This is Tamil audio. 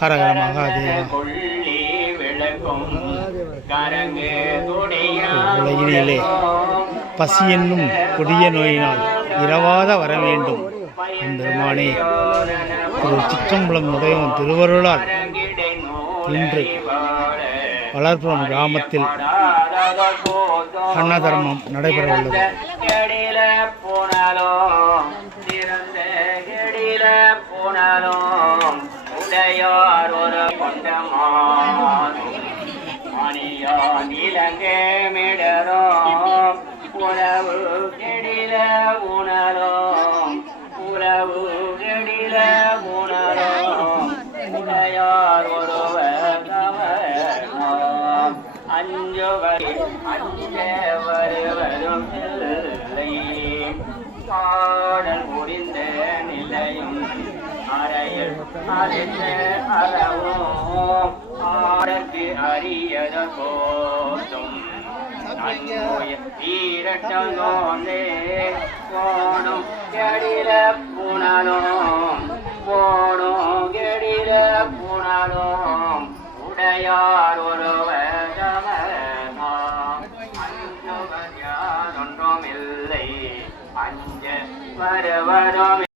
ஹரஹர மகாதேவா. உலகினிலே பசி என்னும் கொடிய நோயினால் இரவாத வர வேண்டும் பெருமானே. சிற்றம்பலம் உதயம் திருவருளால் இன்று வளர்ப்புறம் கிராமத்தில் அன்னதர்மம் நடைபெற உள்ளது. உறவு கெடில உணரும் உறவு கெடில உணரும் உடையார் ஒருவர் கவனம் அஞ்சுவரை அஞ்ச வருவரும் இல்லை பாடல் முடிந்த நிலையும் அறையில் அறிந்த அறவும் ஆடற்கு அரியத போதும் ஈரட்டோனே போனும் கெடில புனலும் போனும் கெடில புனலும் உடையார் ஒருவர் அஞ்சுவதியார் ஒன்றும் இல்லை அஞ்ச வருவரும்